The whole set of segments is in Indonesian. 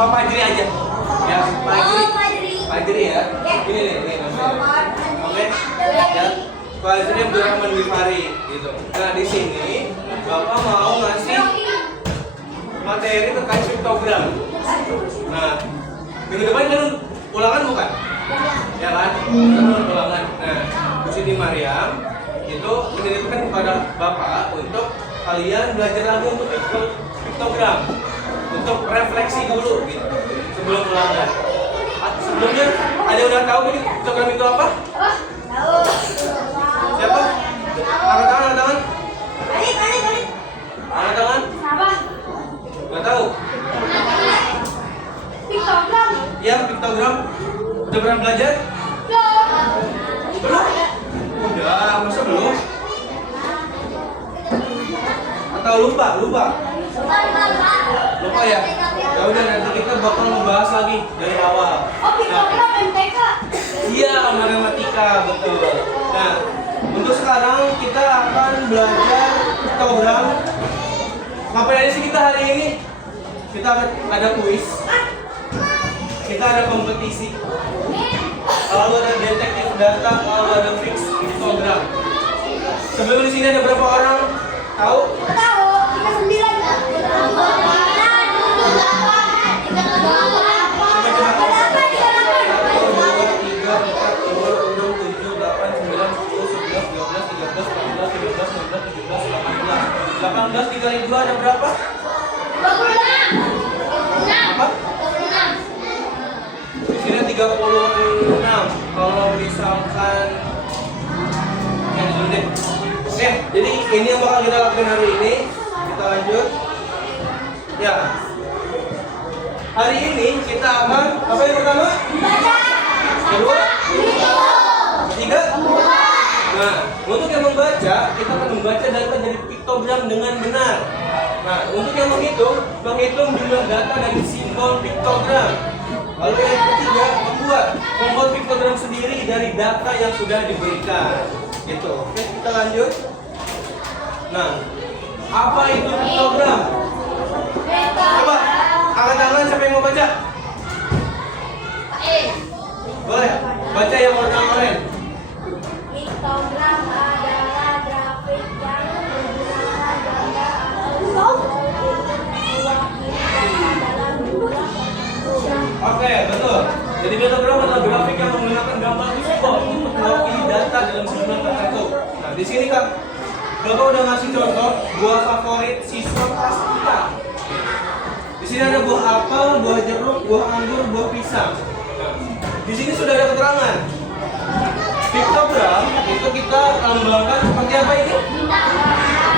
Pak Fajri aja. Ya, Fajri ya. Ini nih namanya. Oke. Ya. Fajri Abdurrahman Ghifari gitu. Nah, di sini Bapak mau ngasih materi terkait piktogram. Nah, minggu depan kan ulangan bukan? Ya kan? Ulangan. Nah, Bu Siti Mariam itu menitipkan kepada Bapak untuk kalian belajar lagi untuk piktogram, untuk refleksi dulu gitu sebelum ulangan. Sebelumnya ada udah tahu ini piktogram itu apa? Tahu. Siapa? Angkat tangan, angkat tangan. Balik. Angkat tangan. Apa? Nggak tahu? Piktogram. Ya, piktogram. Udah pernah belajar? Belum? Udah, masa belum? Atau lupa? Lupa ya? Ya udah, nanti kita bakal membahas lagi dari awal. Oh, piktogram MTK. Iya, matematika, betul. Nah, untuk sekarang kita akan belajar piktogram. Ngapain aja sih kita hari ini? Kita ada kuis, kita ada kompetisi, lalu ada detektif data, lalu ada fix piktogram. Sebelum di sini ada berapa orang? Tahu? Tahu. Kita 9. Dikali 2 ada berapa? 26. Apa? 26. Di sini 36. Kalau misalkan dulu deh. Oke, jadi ini yang bakal kita lakukan hari ini. Kita lanjut. Ya. Hari ini kita akan apa yang pertama? Baca. Kedua? Ketiga? Nah, untuk yang membaca, kita akan membaca data dari piktogram dengan benar. Nah, untuk yang menghitung jumlah data dari simbol piktogram. Lalu yang ketiga, membuat piktogram sendiri dari data yang sudah diberikan. Gitu. Oke, kita lanjut. Nah, apa itu piktogram? Coba, angkat tangan siapa yang mau baca? Boleh, baca yang warna oranye. Piktogram adalah grafik yang menggunakan gambar atau mewakili data dalam jumlah bentuk. Oke, betul. Jadi piktogram adalah grafik yang menggunakan gambar simbol untuk mewakili data dalam sejumlah tertentu. Nah, di sini kan Bapak udah ngasih contoh buah favorit siswa kelas 4. Di sini ada buah apel, buah jeruk, buah anggur, buah pisang. Nah, di sini sudah ada keterangan. Piktogram itu kita lambangkan seperti apa ini?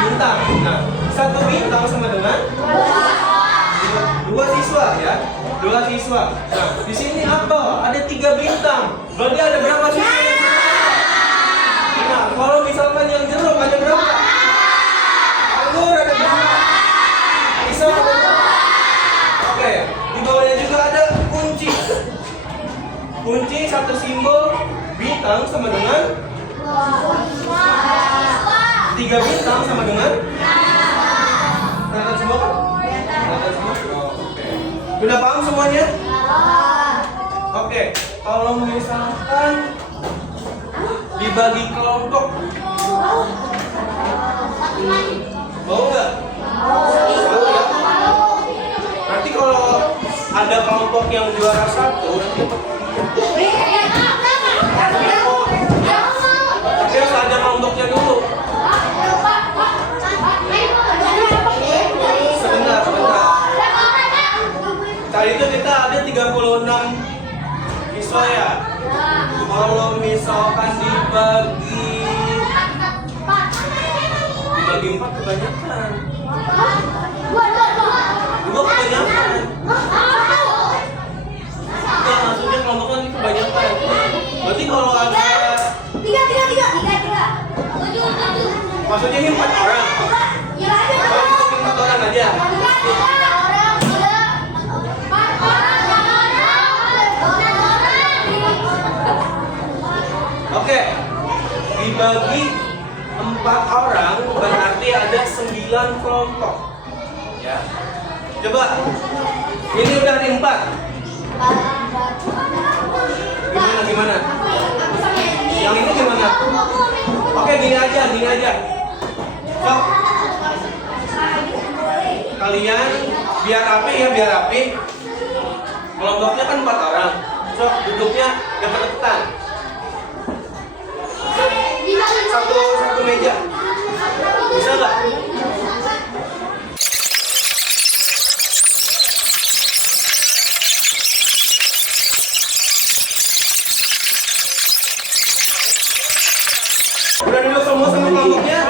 Bintang. Nah, satu bintang sama dengan dua siswa ya, 2 siswa. Nah, di sini apel ada 3 bintang. Berarti ada berapa siswa yang nah, kalau misalkan yang jeruk ada berapa? Anggur ada berapa? Pisang ada berapa? Oke, di bawahnya juga ada kunci. Kunci satu simbol bintang sama dengan 3 bintang sama dengan kelihatan semua kan? Kelihatan semua? Oh, oke. Sudah paham semuanya? Oke, kalau misalkan dibagi kelompok mau nggak? Mau ya? Nanti kalau ada kelompok yang juara 1 tapi harus ada kelompoknya dulu. Sebentar. Kali itu kita ada 36 siswa ya. Kalau misalkan dibagi 4 kebanyakan. 2 kebanyakan. Enggak, maksudnya kelompoknya ini kebanyakan. Berarti kalau ada 3. maksudnya ini 4 orang. Kalau kita 4 orang aja. Oke, dibagi 4 orang berarti ada 9 kelompok. Ya, coba Ini udah ada 4. Gimana? Yang ini gimana? Oke, gini aja. Sok. Kalian biar rapi. Kelompoknya kan 4 orang. Sok, duduknya dekat-dekatan. Satu meja. Bisa nggak? Udah duduk semua sama kelompoknya?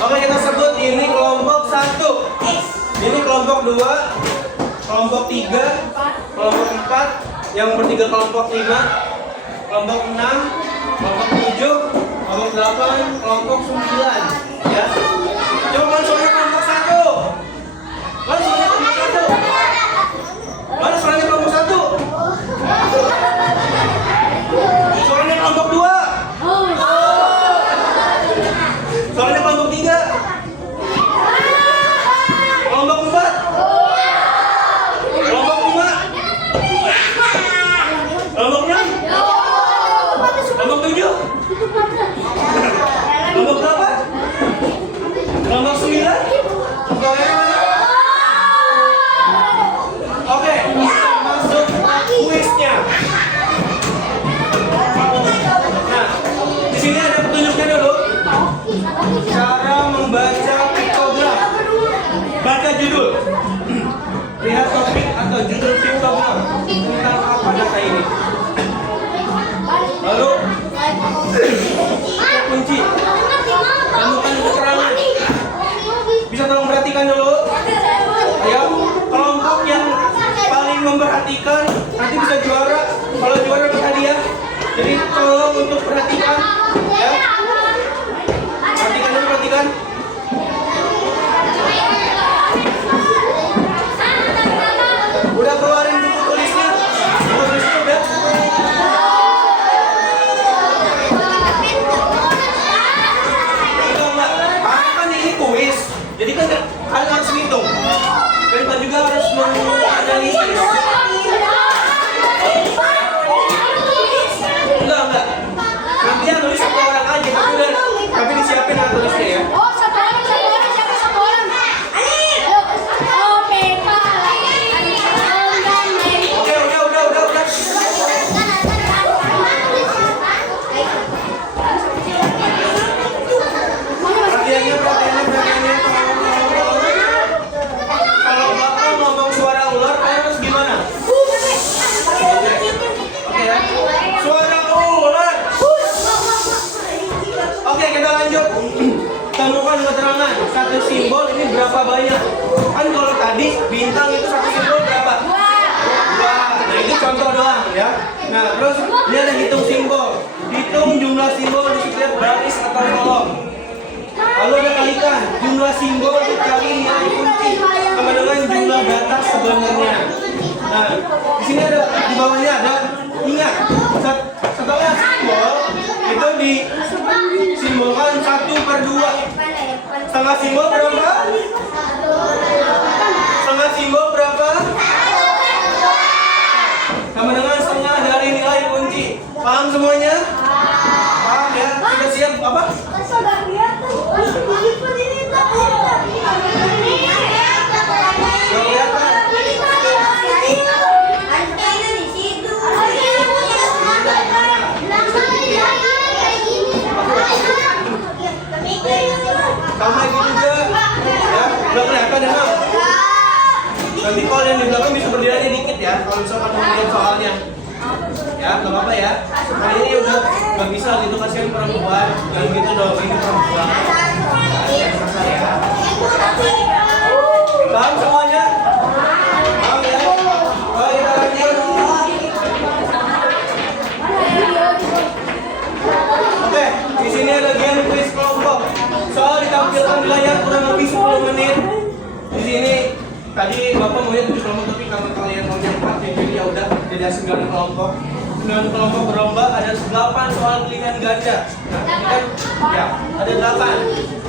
Oke, kita sebut ini kelompok 1. Ini kelompok 2, kelompok 3, kelompok 4, yang bertiga kelompok 5, kelompok 6, kelompok 7, kelompok 8, kelompok 9. Ya. Coba mana suaranya kelompok 1? Mana suaranya kelompok 1? Mana suaranya kelompok 1? Suaranya kelompok 2. Suaranya kelompok 3. Kelompok 4. Kelompok 5. Kelompok 6. Kelompok 7. Kelompok berapa? Kelompok 9. Suaranya mana? Oke, kita masuk kuisnya. Nah, di sini ada petunjuknya dulu. Cara membaca piktogram. Baca judul. Lihat topik atau judul piktogram tentang apa data ini. Lalu kunci. Temukan keterangan. Bisa tolong perhatikan dulu. Ayo, kelompok yang paling memperhatikan nanti bisa juara. Kalau juara dapat hadiah. Jadi tolong untuk perhatikan, ya. Perhatikan. Udah keluarin buku tulisnya. Buku tulisnya udah. Enggak. Kan ini kuis. Jadi kan kalian harus ngitung. Kalian juga harus menganalisis. Enggak. Nanti yang nulis satu orang aja, tapi disiapin alat tulisnya ya. Oh, satu orang siapa orang? Ayo. Oh, Pepa. Oke, udah. Perhatiannya. Kalau Bapak ngomong suara ular, kalian harus gimana? Oke ya. Suara ular. Oke, kita lanjut. Temukan keterangan. Satu simbol ini berapa banyak? Kan kalau tadi bintang itu satu simbol berapa? 2. Nah, ini contoh doang ya. Nah, terus ini ada hitung simbol. Hitung jumlah simbol di setiap baris atau kolom. Lalu ada kalikan jumlah simbol dikali nilai kunci sama dengan jumlah data sebenarnya. Nah, di sini ada di bawahnya ada ingat setelah simbol itu disimbolkan 1/2. Setengah simbol berapa? Setengah simbol berapa? Sama dengan setengah dari nilai kunci. Paham semuanya? Paham ya? Sudah siap apa? Sama itu juga ya, udah kelihatan ya Mam? Nanti kalau yang di belakang bisa berdiri aja dikit ya, kalau misalkan mau lihat soalnya ya, nggak apa-apa ya. Nah ini udah nggak bisa gitu, kasihan perempuan. Jangan gitu dong, ini perempuan ya, kasar ya. Paham semuanya? Paham ya? Oh, kita lanjut. Oke, di sini ada game quiz kelompok. Soal ditampilkan di layar kurang lebih 10 menit. Di sini tadi Bapak mau lihat 7 kelompok, tapi karena kalian mau yang 4 jadi ya udah jadi 9 kelompok. 9 kelompok berlomba, ada 8 soal pilihan ganda. Nah, ini kan ya, ada 8.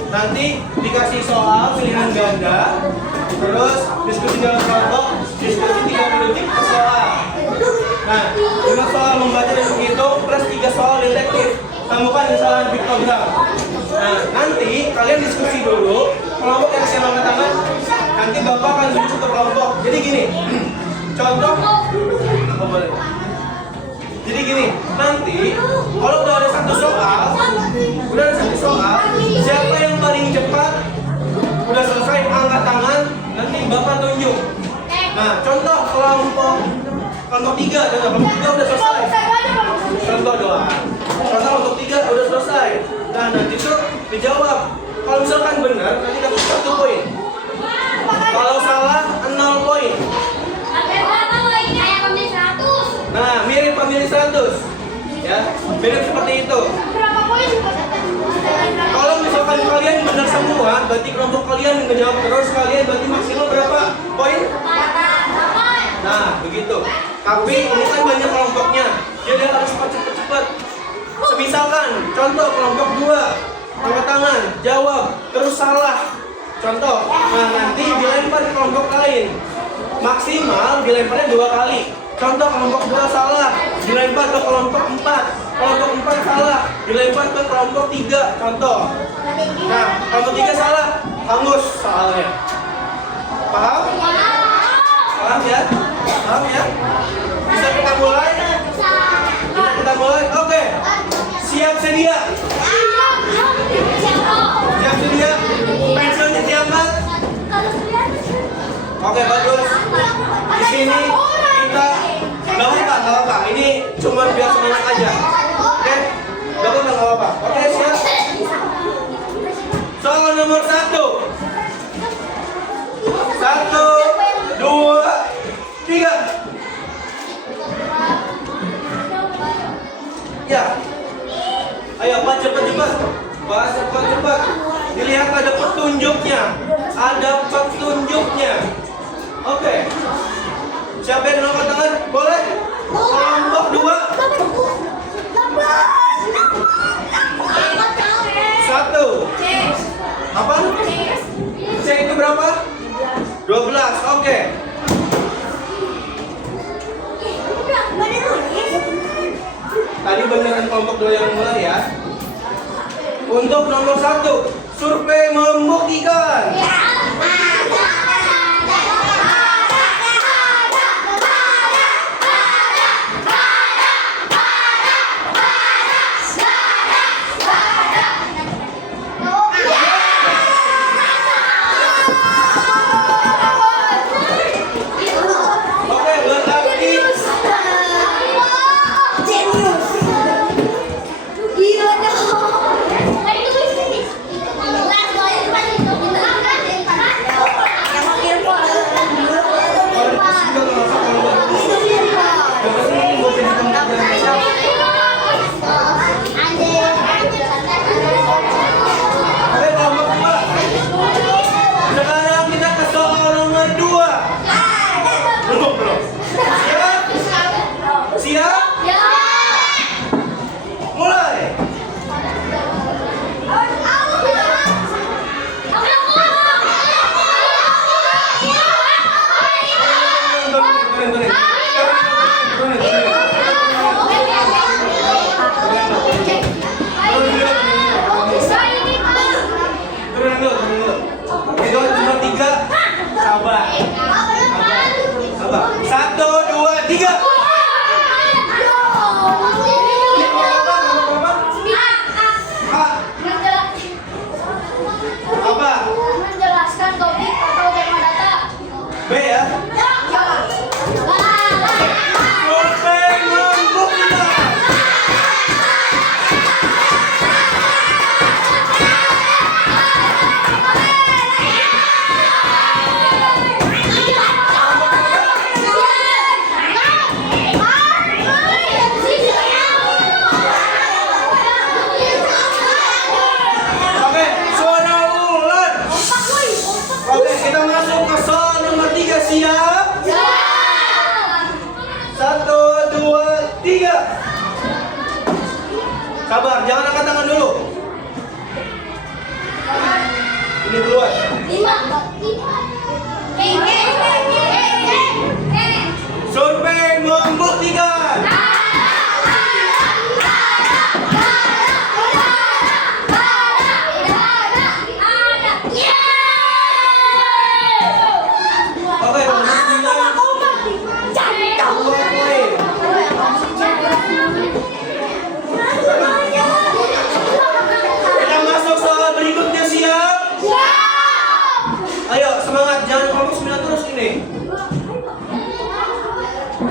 Nanti dikasih soal pilihan ganda, Terus diskusi dalam kelompok, diskusi 30 detik per soal. Nah, 5 soal membaca dan menghitung plus 3 soal detektif. Temukan kesalahan piktogram. Nah, nanti kalian diskusi dulu. Kelompok yang siap angkat tangan, nanti bapak akan tunjuk ke kelompok. Jadi gini, contoh, boleh. Jadi gini, nanti kalau udah ada satu soal, siapa yang paling cepat udah selesai angkat tangan, nanti bapak tunjuk. Nah, contoh kelompok 3, kelompok 3 udah selesai. Contoh doang. Contoh kelompok 3 udah selesai. Nah, nanti tuh dijawab. Kalau misalkan benar, nanti dapat 1 poin. Kalau salah, 0 poin. Nah, mirip pemilih 100. Ya, mirip seperti itu. Berapa poin? Kalau misalkan kalian benar semua, berarti kelompok kalian menjawab terus, kalian berarti maksimal berapa poin? Nah, begitu. Tapi ini kan banyak kelompoknya, jadi harus cepat-cepat. Semisalkan, contoh kelompok 2, angkat tangan, jawab, terus salah. Contoh, nah nanti dilempar ke kelompok lain. Maksimal dilemparnya 2 kali. Contoh kelompok 2 salah, dilempar ke kelompok 4. Kelompok 4 salah, dilempar ke kelompok 3. Contoh. Nah, kelompok 3 salah, hangus soalnya. Paham? Paham ya? Paham ya? Bisa kita mulai? Bisa kita mulai? Oke. Siap sedia? Siap sedia? Pensilnya diangkat? Oke, bagus. Di sini kita nggak apa-apa. Ini cuma biar semangat aja. Oke, nggak apa-apa. Oke, siap. Soal nomor 1. 1, 2, 3. Ya. Ayo, Pak, cepat. Bahas cepat. Dilihat ada petunjuknya. Ada petunjuknya. Oke. Siapa yang angkat tangan? Boleh? Kelompok 2. 1. Apa? C itu berapa? 12. Oke. Tadi beneran kelompok 2 yang mulai ya. Untuk nomor 1, survei membuktikan. Oke, berarti oke, kelompok 2. Sekarang kita ke soal nomor 2. Belum. Siap? Mulai. Turun dulu. Itu nomor 3. Sabar. 1, 2, 3. Apa? Menjelaskan topik atau tema data. B ya? Survei membuktikan. Oke, suara ulang. Oke, kita masuk ke soal nomor 3. Siap? 1, 2, 3. Sabar, jangan angkat tangan dulu. Ini duluan. 5.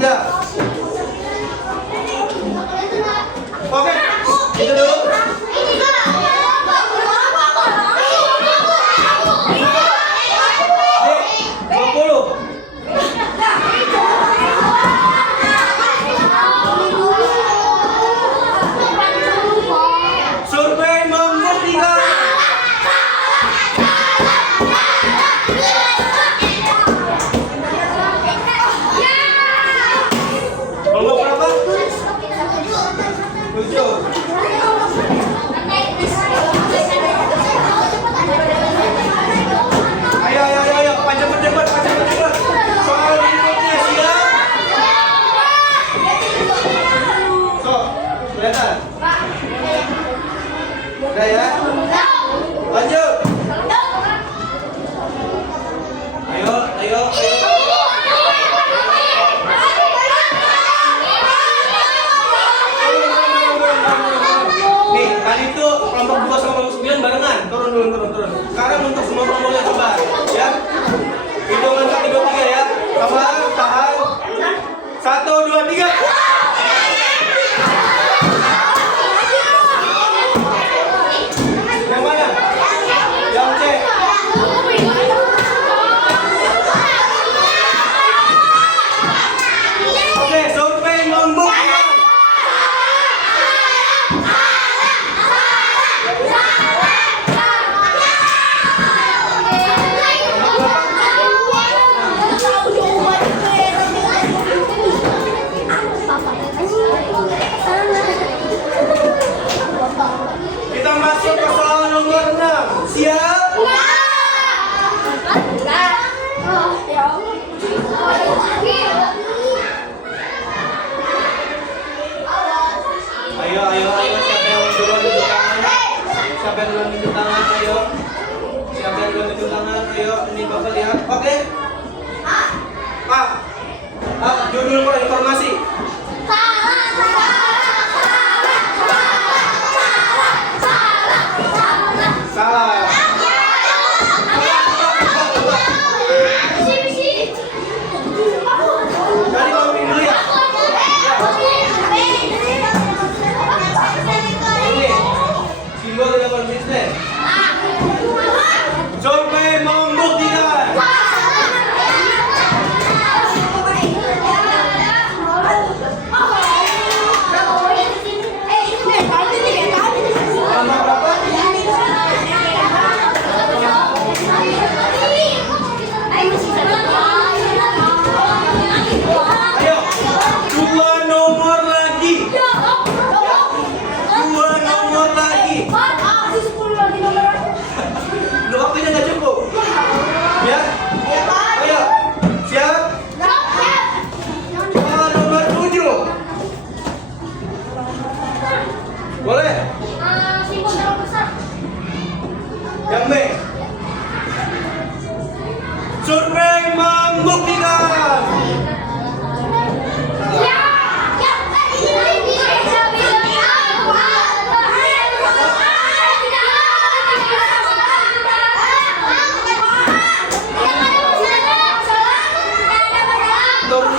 Siap. Oke, itu dulu. Survei membuktikan. Kelompok berapa? 7. Ayo, cepat. Soal berikutnya siap. So, kelihatan? Udah ya? Lanjut. Ayo. Nih, tadi tuh kelompok 2 sama kelompok 9 barengan. Turun. Sekarang untuk semua kelompoknya coba, ya. Hitungan 1, 2, 3 ya. Tahan. 1, 2, 3. Yang mana? Yang C. Oke, survei membuktikan. Kita masuk ke soal nomor 6. Siap? Ayo. Siapa yang duluan tunjuk tangan? Ayo. Ini Bapak lihat. Oke. Judul informasi. Salah. Jadi mau ini dulu ya. Ini simbol tidak konsisten. Survei membuktikan. Nama berapa? Ayo, 2 nomor lagi. 2 nomor lagi. Lu waktunya nggak cukup. Ya? Ayo, siap? Soal nomor 7. Boleh? Yang B. Survei membuktikan.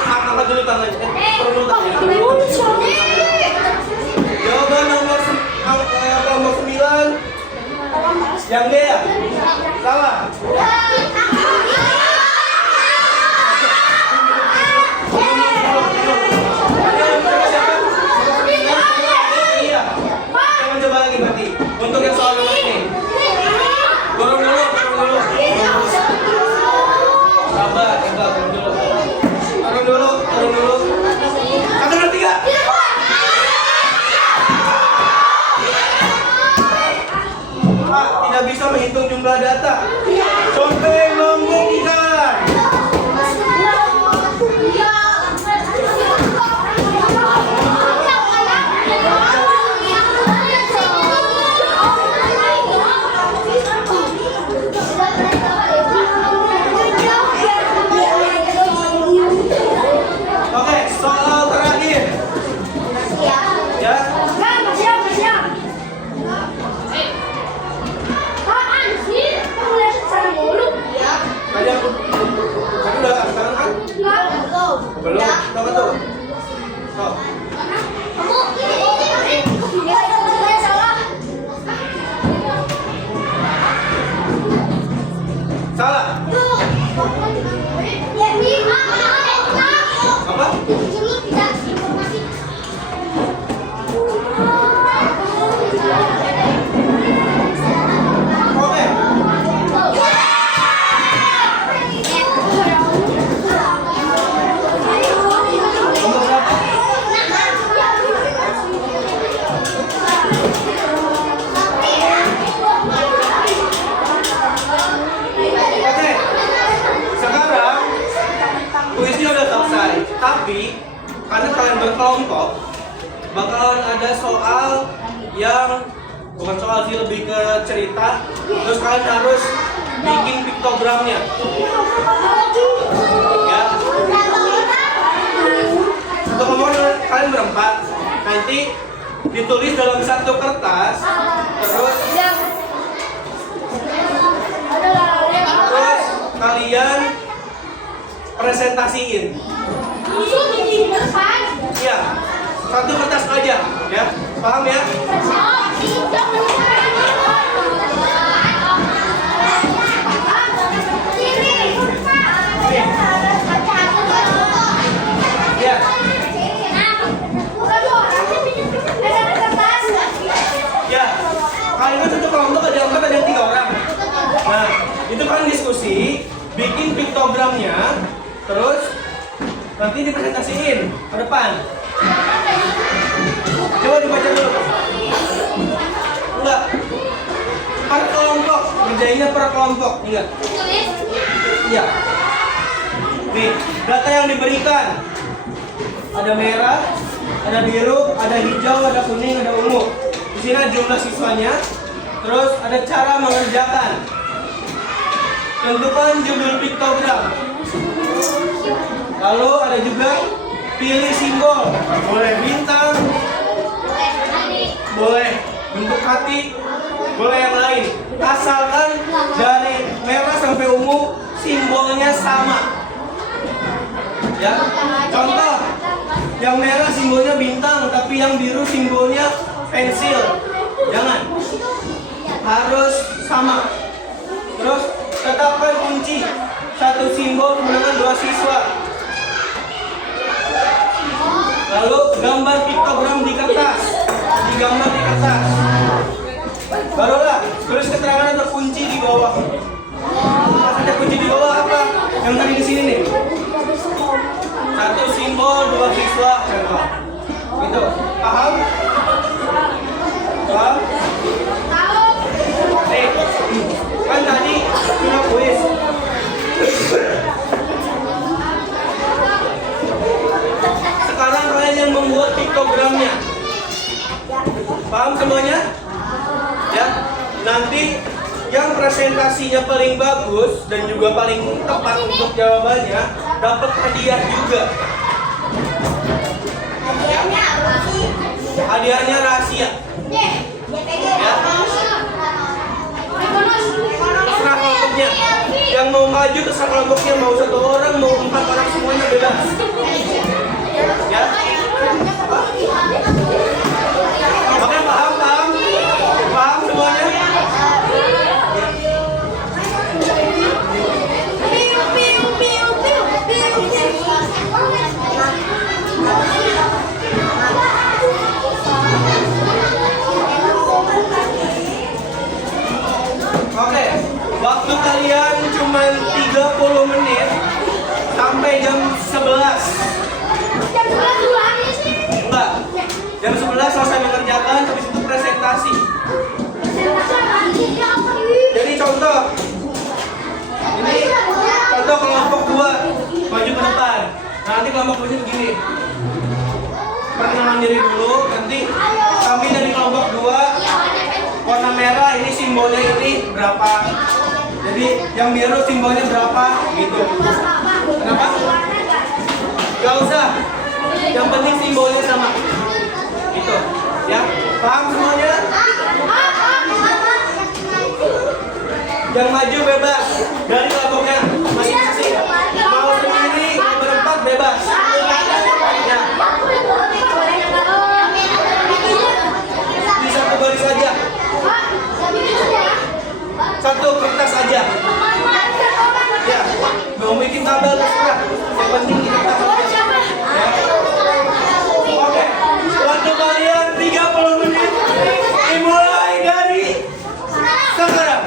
Angkat dulu tangannya. Turun tangannya. Jawaban nomor 9. Yang D ya? Salah. Iya. Jangan coba lagi berarti. Untuk yang soal nomor ini. Turun dulu. Sabar, turun dulu. Turun dulu. 1, 2, 3. Tidak bisa menghitung jumlah data. Survei membuktikan. Oke, soal terakhir. Ya. Tadi aku Tapi karena kalian berkelompok, bakalan ada soal yang bukan soal sih, lebih ke cerita. Terus kalian harus bikin piktogramnya. Ya. Untuk kelompok kalian berempat, nanti ditulis dalam satu kertas, terus kalian presentasiin. Iya, satu kertas aja, ya, paham ya? Ya, ya, kalian kan satu kelompok ada 4, ada 3 orang. Nah, itu kan diskusi, bikin piktogramnya, terus nanti dipresentasiin ke depan. Coba dibaca dulu. Enggak. Per kelompok, ngerjainnya per kelompok, enggak? Iya. Nih, data yang diberikan. Ada merah, ada biru, ada hijau, ada kuning, ada ungu. Di sini ada jumlah siswanya. Terus ada cara mengerjakan. Tentukan judul piktogram. Lalu ada juga pilih simbol. Boleh bintang, boleh bentuk hati, boleh yang lain. Asalkan dari merah sampai ungu simbolnya sama. Ya, contoh, yang merah simbolnya bintang, tapi yang biru simbolnya pensil. Jangan, harus sama. Terus tetapkan kunci, satu simbol kemenangan 2 siswa. Lalu gambar piktogram di kertas, digambar di kertas. Barulah tulis keterangan atau kunci di bawah. Ada kunci di bawah apa? Yang tadi di sini nih. Satu simbol 2 siswa. Gitu. Paham? Paham? Nih, kan tadi sudah kuis. Sekarang kalian yang membuat piktogramnya. Paham semuanya? Ya. Nanti yang presentasinya paling bagus dan juga paling tepat untuk jawabannya dapat hadiah juga. Ya. Hadiahnya rahasia. Ya. Terserah kelompoknya. Yang mau maju terserah kelompoknya, mau 1 orang, mau 4 orang, semuanya bebas. Ya. Oke, paham? Paham semuanya? Oke, waktu kalian cuma 30 menit sampai jam 11. Enggak, jam 11 selesai mengerjakan, habis itu presentasi. Jadi contoh, ini contoh kelompok 2 maju ke depan. Nah, nanti kelompok 2 begini. Perkenalan diri dulu, nanti kami dari kelompok 2 warna merah, ini simbolnya ini berapa. Jadi yang biru simbolnya berapa gitu. Kenapa? Gak usah. Yang penting simbolnya sama. Gitu. Ya, paham semuanya? Yang maju bebas dari kelompoknya masing-masing. Mau sendiri, berempat bebas. Ya. Di satu baris saja. Satu kertas saja. Ya, mau bikin tabel terserah. Yang penting di kertas saja. Ya. Oke, waktu kalian 30 menit dimulai dari sekarang.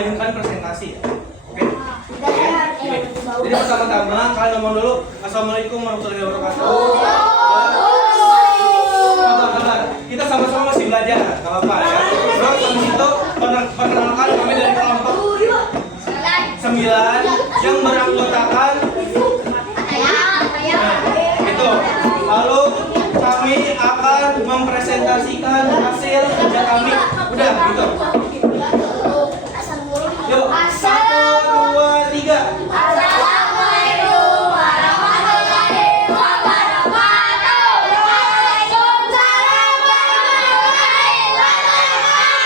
mengajukan presentasi ya. Oke? Jadi pertama-tama kalian ngomong dulu Assalamualaikum warahmatullahi wabarakatuh. Sabar. Kita sama-sama masih belajar, nggak apa-apa ya. Terus habis itu perkenalkan kami dari kelompok 9 yang beranggotakan itu. Lalu kami akan mempresentasikan hasil kerja kami. Udah gitu. Yuk, 1, 2, 3. Assalamualaikum warahmatullahi wabarakatuh. Waalaikumsalam warahmatullahi wabarakatuh.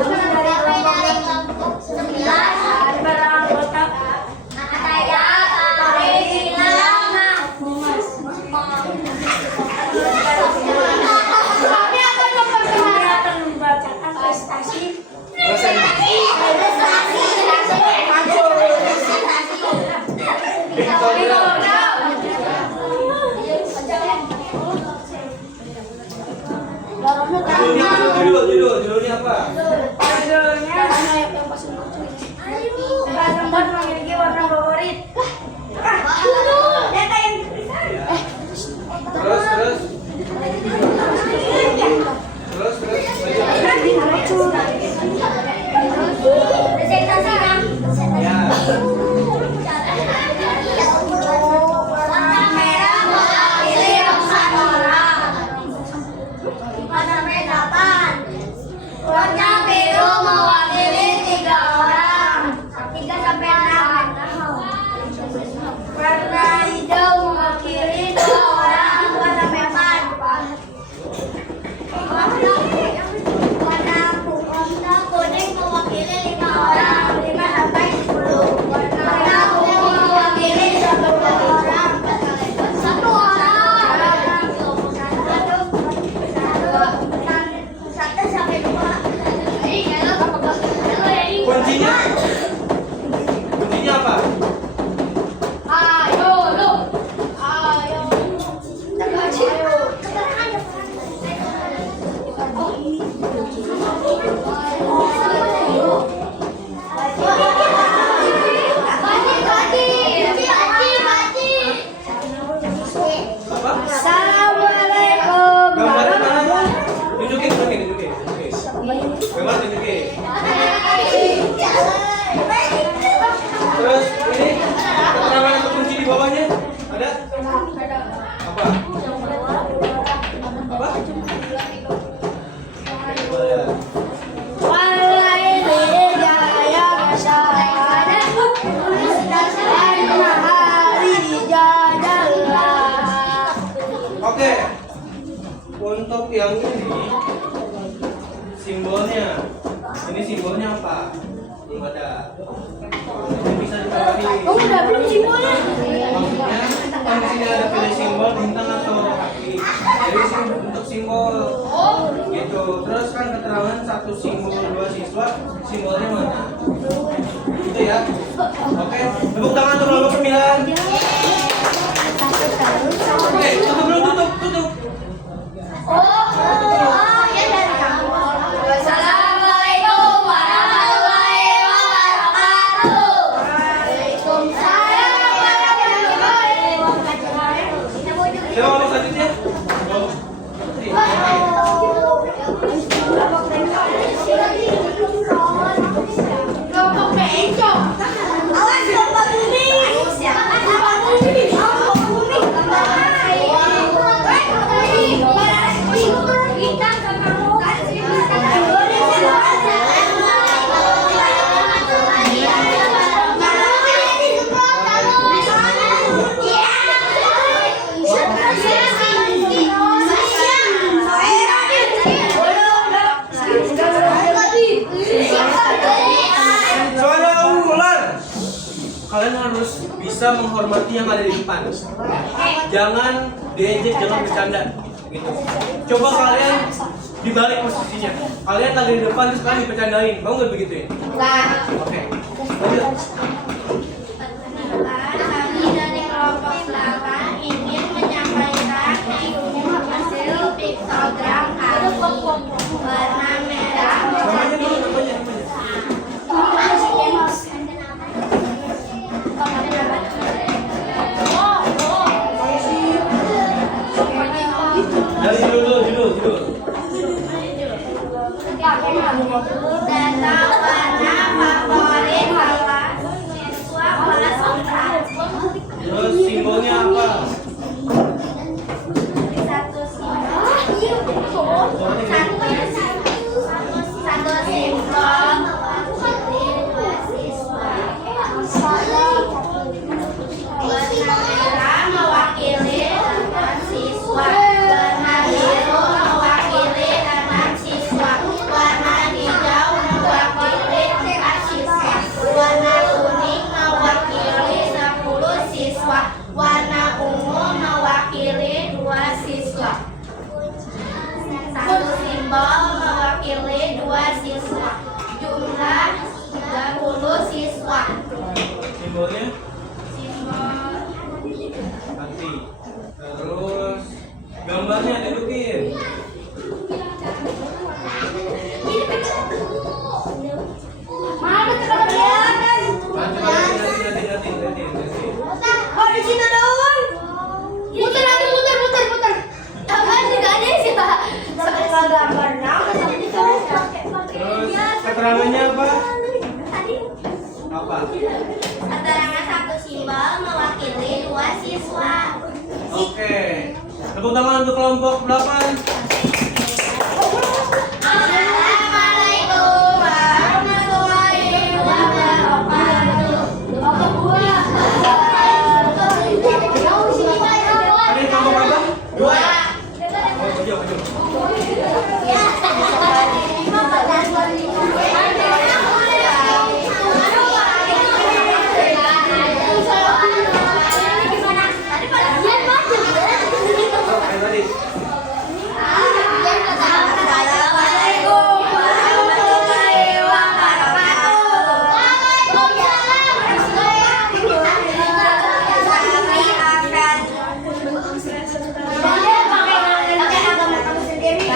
Dari kelompok 9 beranggota saya Karina. Kami akan membacakan prestasi. Judulnya apa? Tempat memiliki warna favorit. Presentasinya. Ya. Warna merah mewakili ratusan orang. Warna merah 8. Warna biru mewakili 3 orang. 3 sampai 6. Warna hijau mewakili 2 orang. Warna merah 4. Warna kuning mewakili 5 orang. 5 sampai 10. Warna ungu mewakili 10 orang. 1 orang. 1 sampai 2. Kuncinya apa? Ayo lu. Apa? Assalamualaikum. Gambarnya mana? Tunjukin. Gambar tunjukin. Terus ini keterangan atau kunci di bawahnya ada? Apa? Oke. Untuk yang ini simbolnya. Ini simbolnya apa? Belum ada. Ini bisa dipilih. Oh, udah belum simbolnya? Maksudnya kan di sini ada pilih simbol bintang atau kaki. Jadi untuk simbol gitu. Terus kan keterangan 1 simbol 2 siswa, simbolnya mana? Gitu ya. Oke, tepuk tangan untuk kelompok 9. Oke, tutup dulu, tutup. Ya dari kamu. Assalamualaikum warahmatullahi wabarakatuh. Waalaikumsalam warahmatullahi wabarakatuh. Siapa kelompok selanjutnya? Kelompok bencong. Awas kelompok bumi. Kelompok bumi. Suara ular. Kalian harus bisa menghormati yang ada di depan. Jangan diejek, jangan bercanda. Gitu. Coba kalian dibalik posisinya. Kalian lagi di depan terus kalian dipercandain. Mau nggak begitu ya? Oke. Lanjut. Kami dari kelompok 8 ingin menyampaikan hasil piktogram kami. Warna merah. Namanya dulu. Data warna favorit siswa kelas 4. Terus simbolnya apa? Satu simbol mewakili dua siswa. Warna merah mewakili 8 siswa. Warna biru mewakili 6 siswa. Warna hijau mewakili 4 siswa. Warna kuning mewakili 10 siswa. Warna ungu mewakili 2 siswa. Satu simbol mewakili 2 siswa. Jumlah 30 siswa. Simbolnya Simbol hati. Terus gambarnya dudukin. Mana kelihatan? Nanti. Oh, di situ dong. Muter lagi, muter. Apaan juga ada sih, Pak? Sampai gambarnya. Terus keterangannya apa? Apa? keterangan satu simbol mewakili 2 siswa. Oke. Tepuk tangan untuk kelompok 8. Assalamualaikum warahmatullahi wabarakatuh. Tadi kelompok berapa? 2 ya? Oh, maju. Tadi. Assalamualaikum warahmatullahi wabarakatuh. Kami akan pakai agama kamu sendiri.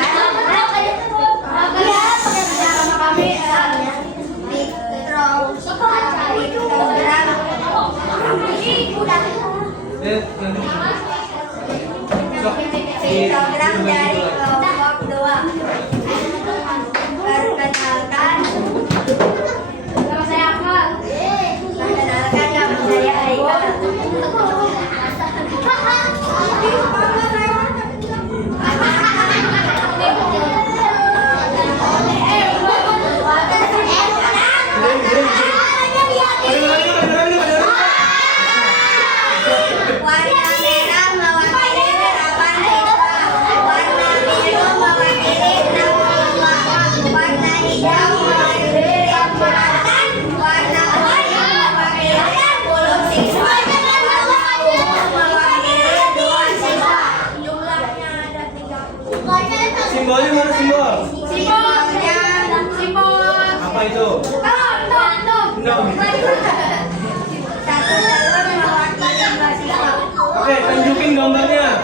Program dari kelompok 2. Perkenalkan nama saya Akmal. Perkenalkan nama saya Aika. Warna merah mewakili 8 siswa. Warna biru mewakili 6 siswa. Warna hijau mewakili 5. Warna kuning mewakili 10 siswa. Warna ungu mewakili 2 siswa. Jumlahnya ada 30. Simbolnya mana simbol? Simbolnya Apa itu? tom. Satu telur mewakili 2 siswa. Oke, tunjukin gambarnya.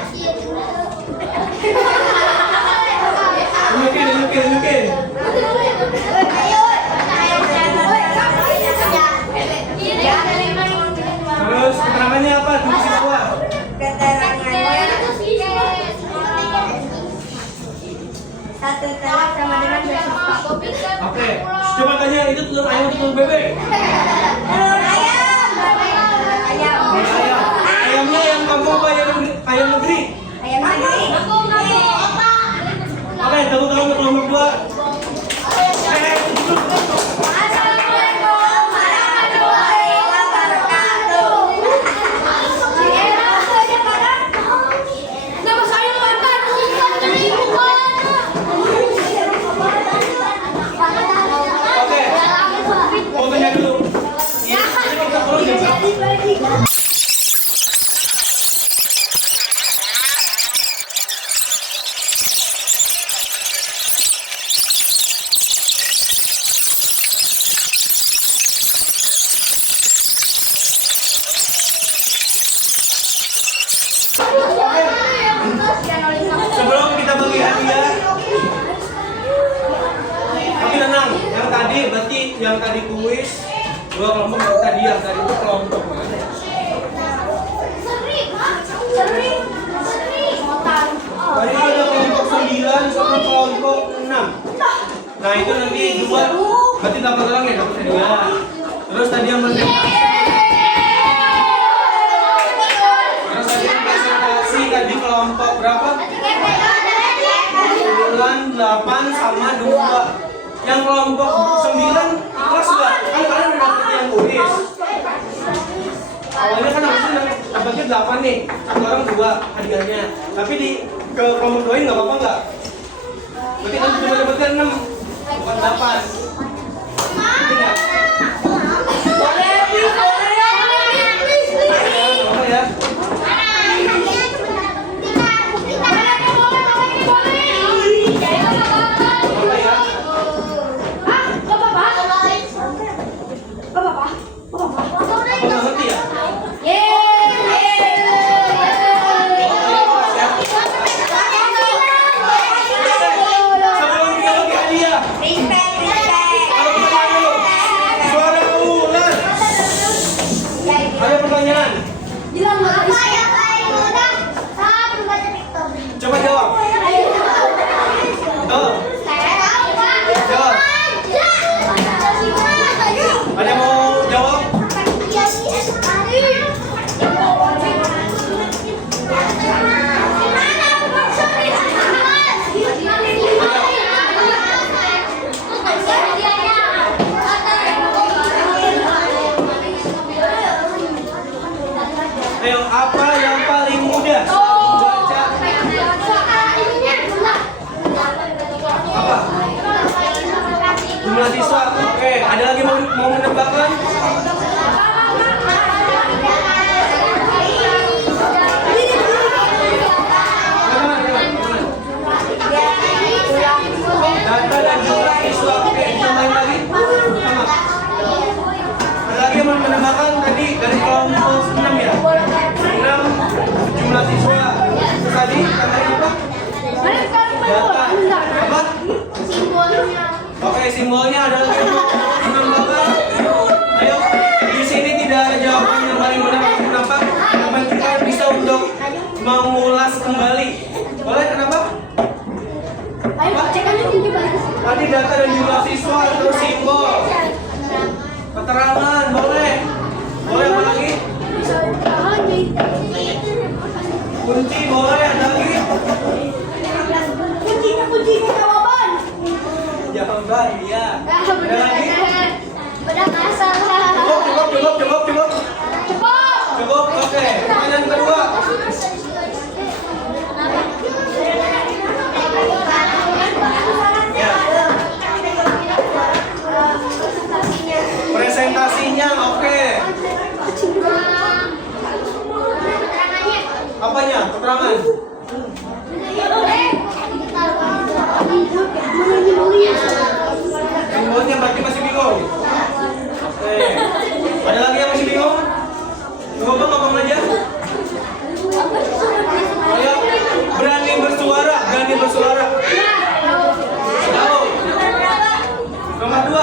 Tunjukin. Terus keterangannya apa? Tunjukin keluar. Keterangannya satu telur sama dengan 2 siswa. Oke, coba tanya itu telur ayam atau telur bebek? Telur ayam. Telur ayam. Ayamnya yang kampung apa ayam negeri? Ayam negeri. Oke, tepuk tangan untuk kelompok 2. Assalamualaikum warahmatullahi wabarakatuh. Nama saya Matan, bukan Keribuan. Oke, fotonya dulu. Ini kita turun ya, Pak? Sebelum kita bagi hadiah, tapi tenang, yang tadi kuis, 2 kelompok tadi yang tadi itu kelompok mana? Tadi ada kelompok 9 sama kelompok 6. Nah itu nanti dua, berarti 8 orang ya dapatnya 2. Terus tadi yang presentasi tadi kelompok berapa? 9, 8 sama 2. Yang kelompok 9 ikhlas nggak? Kan kalian udah dapet yang tulis. Awalnya kan harusnya dapatnya 8 nih, 1 orang 2 hadiahnya. Tapi di ke kelompok 2 nggak apa-apa nggak? Berarti kan cuma dapatnya 6, bukan 8. Ngerti nggak? Apa ya? Apa nggak ngerti ya? Sebelum kita bagi hadiah, kalau pertanyaan dulu, suara ular. Ada pertanyaan? Coba jawab. Tuh, jawab. Ada yang mau jawab? Ayo, apa yang paling mudah? Baca. Apa? Jumlah siswa. Oke, ada lagi mau menebakkan? Data dan jumlah siswa. Oke, tambahin lagi. Sama. Ada lagi yang mau menambahkan tadi dari kelompok 6 ya? 6 jumlah siswa. Tadi tambahin apa? Data. Apa? Oke, simbolnya ada lagi yang mau menambahkan? Ayo, di sini tidak ada jawaban yang paling benar. Kenapa? Karena kita bisa untuk mengulas kembali. Boleh? Kenapa? Tadi data dan jumlah siswa terus simbol. Keterangan boleh. Boleh apa lagi? Kunci boleh, ada lagi? Jawaban, iya. Ada lagi? Cukup. Oke. Pertanyaan kedua. Ya. Presentasinya oke. Apanya? Keterangan. Simbolnya berarti masih bingung. Oke. Ada lagi yang masih bingung? Ngomong aja. Ayo, berani bersuara. Tahu. Nomor 2.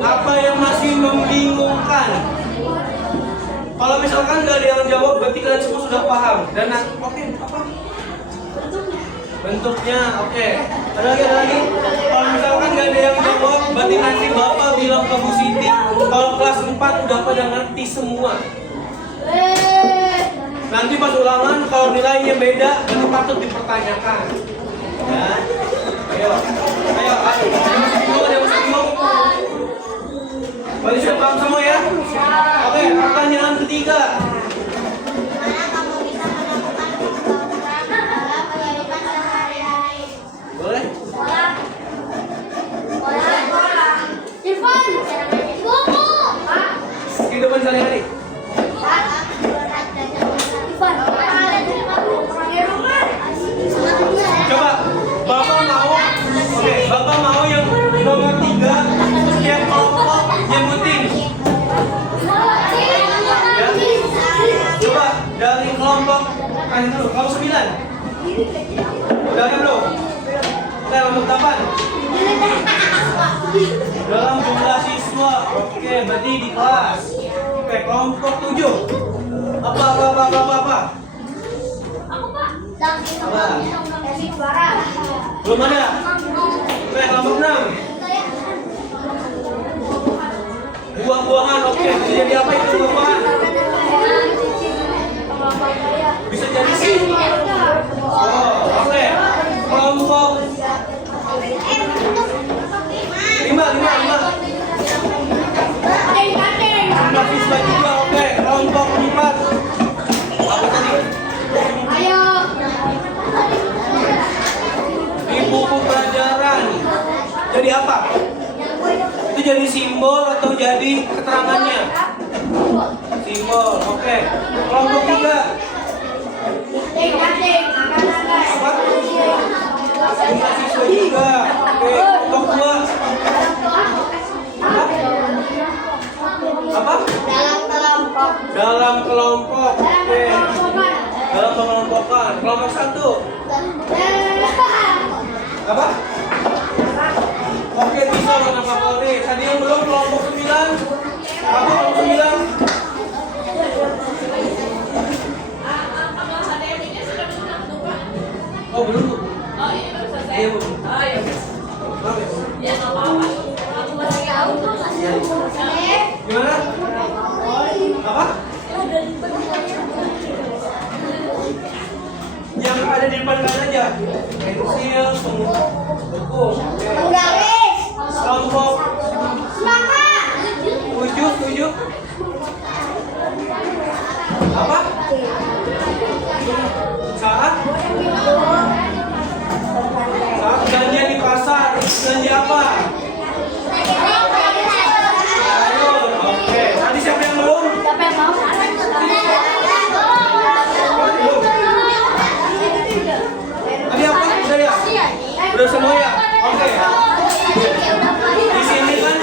Apa yang masih membingungkan? Kalau misalkan nggak ada yang jawab, berarti kalian semua sudah paham. Dan oke, apa? Bentuknya, oke. Ada lagi? Kalau misalkan nggak ada yang jawab, berarti nanti Bapak bilang ke Bu Siti, kalau kelas 4 udah pada ngerti semua. Nanti pas ulangan, kalau nilainya beda, itu patut dipertanyakan. Ya. Ayo. Ada yang masih bingung? Berarti sudah paham semua ya? Oke, pertanyaan ketiga. Boleh? Kehidupan sehari-hari. Coba, Bapak mau yang nomor 3 setiap kelompok nyebutin. Ya. Coba dari kelompok kamu 9. Udah ada belum? Oke, kelompok 8. Dalam jumlah siswa. Oke, berarti di kelas. Oke, kelompok 7. Apa? Aku, Pak. Kasih suara. Belum ada. Oke, kelompok 6. Buah-buahan, oke. Jadi apa itu buah-buahan? Bisa jadi sih. Oh, oke. Kelompok 5. 5 siswa juga, oke. Kelompok 4. Apa tadi? Ayo. Di buku pelajaran. Jadi apa? Itu jadi simbol atau jadi keterangannya? Simbol, oke. Kelompok 3. Apa? Jumlah siswa juga. Oke, kelompok 2. Apa? Dalam kelompok. Oke. Dalam pengelompokan. Kelompok 1. Apa? Oke, bisa mana Pak Polri. Tadi yang belum kelompok 9. Apa kelompok 9? Oh, belum. Iya, Bu. Oke. Gimana? Apa? Yang ada di depan kan aja. Pensil, buku. Kelompok 7. Apa? Saat belanja di pasar, belanja apa? Sayur. Oke. Tadi siapa yang belum? Tadi apa? Udah ya? Udah semua ya? Oke. Di sini kan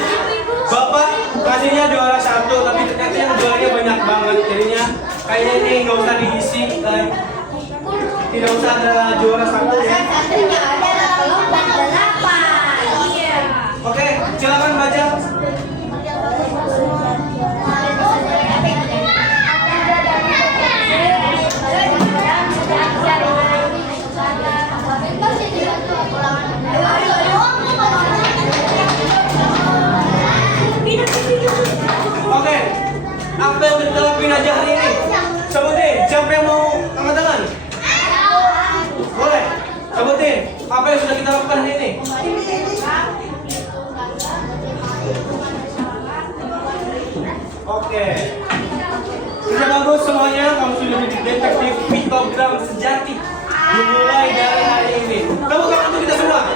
Bapak kasihnya juara 1, tapi ternyata yang juaranya banyak banget. Jadinya kayaknya ini nggak usah diisi, tidak usah ada juara 1 ya. Oke, silakan baca. Oke, apa yang kita lakuin aja hari ini? Sebutin, siapa yang mau angkat tangan? Boleh, sebutin, apa yang sudah kita lakukan hari ini? Oke, sudah bagus semuanya, kamu sudah jadi detektif pictogram sejati. Dimulai dari hari ini. Tepuk tangan untuk kita semua.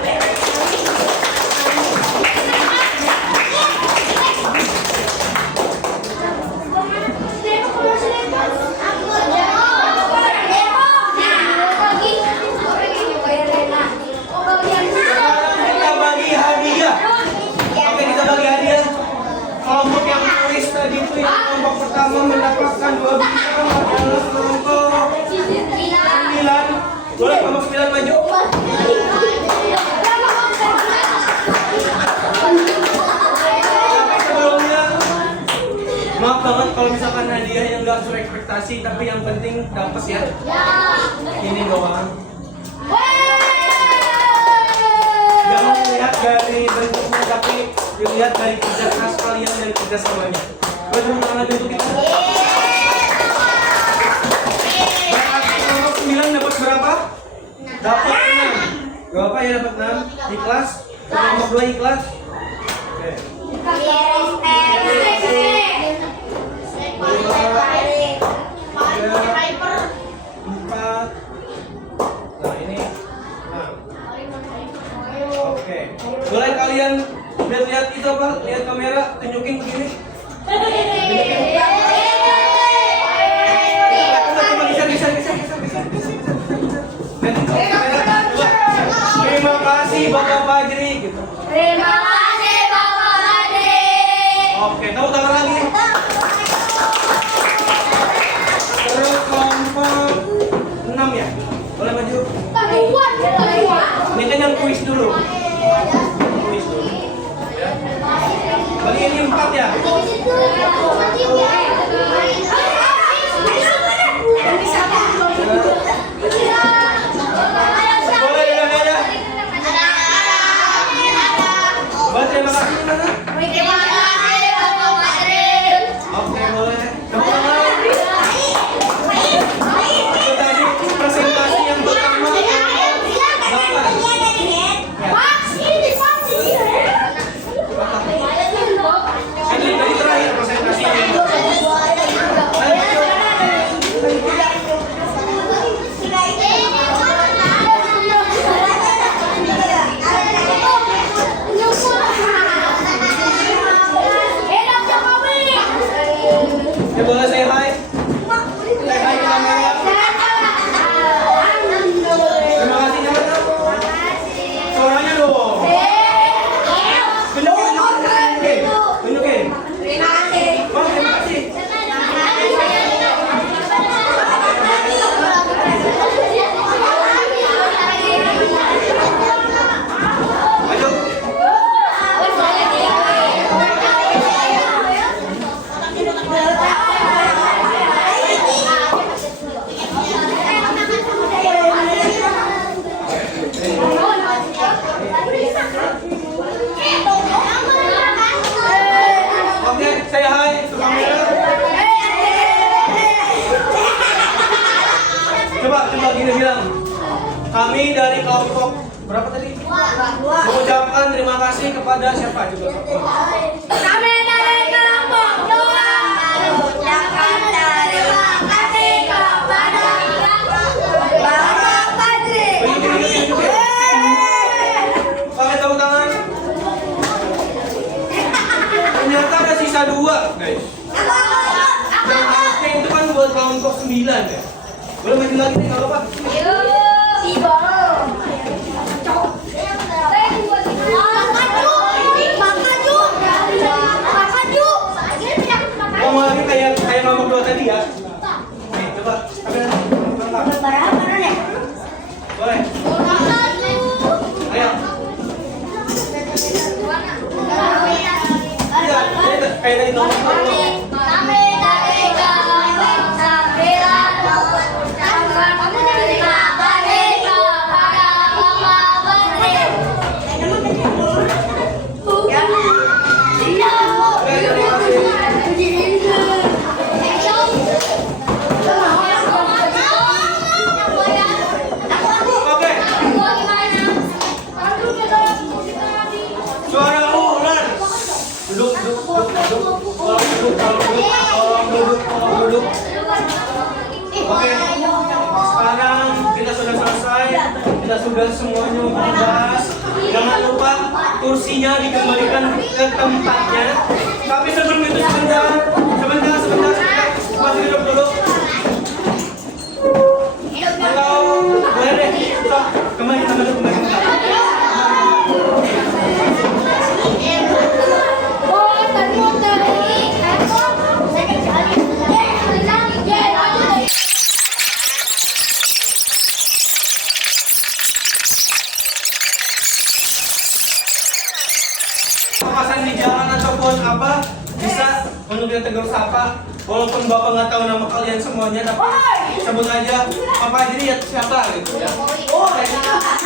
Kelompok yang tulis tadi itu yang kelompok pertama mendapatkan 2 bintang adalah kelompok 9. Boleh kelompok 9 maju. Tapi sebelumnya maaf banget kalau misalkan hadiah yang gak sesuai ekspektasi, tapi yang penting dapat ya. Ini doang. Jangan lihat dari bentuknya, tapi dilihat dari kerja keras kalian dan kerja samanya. Tepuk tangan untuk kita. Kelompok 9 dapat berapa? Dapat 6. Berapa ya dapat 6? Ikhlas? Kelompok 2 ikhlas? Oke. 4. Nah ini 6. Oke. Boleh kalian lihat itu apa? Lihat kamera, tunjukin begini. Terima kasih Bapak Fajri gitu. Terima kasih Bapak Fajri. Oke, tepuk tangan lagi. Terus kelompok 6 ya? Boleh maju. Ini kan yang kuis dulu. Kuis dulu. Ya. Bagi ini 4 ya? Kami dari kelompok berapa tadi? Mengucapkan terima kasih kepada siapa juga? Kami dari kelompok 2 mengucapkan terima kasih kepada Bapak Fadri. Pakai tepuk tangan. Ternyata ada sisa 2, guys. Yang akhirnya itu kan buat kelompok 9 ya. Boleh maju lagi nih kalau Pak. Mau lagi kayak kelompok 2 tadi ya. Nih, coba. Boleh. Ayo. Iya, kayak tadi nomor 2. Kami dari kelompok 9 mengucapkan terima kasih kepada Bapak Fadri. Oke. Suara ular. Duduk. Tolong duduk. Oke. Sekarang kita sudah selesai. Kita sudah semuanya membahas. Jangan lupa kursinya dikembalikan ke tempatnya. Tapi sebelum itu sebentar. Masih duduk dulu. Kalau boleh deh, sok kembali. Papasan di jalan ataupun apa bisa untuk kita tegur sapa. Walaupun bapak nggak tahu nama kalian semuanya, tapi sebut aja Papa Fadri ya siapa gitu ya.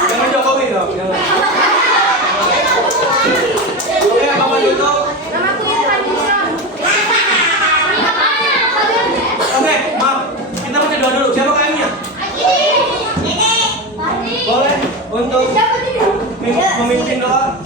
Jangan Jokowi dong. Jangan. Oke, Bapak Duto. Oke, maaf. Kita pakai doa dulu. Siapa kayaknya? Boleh untuk memimpin doa.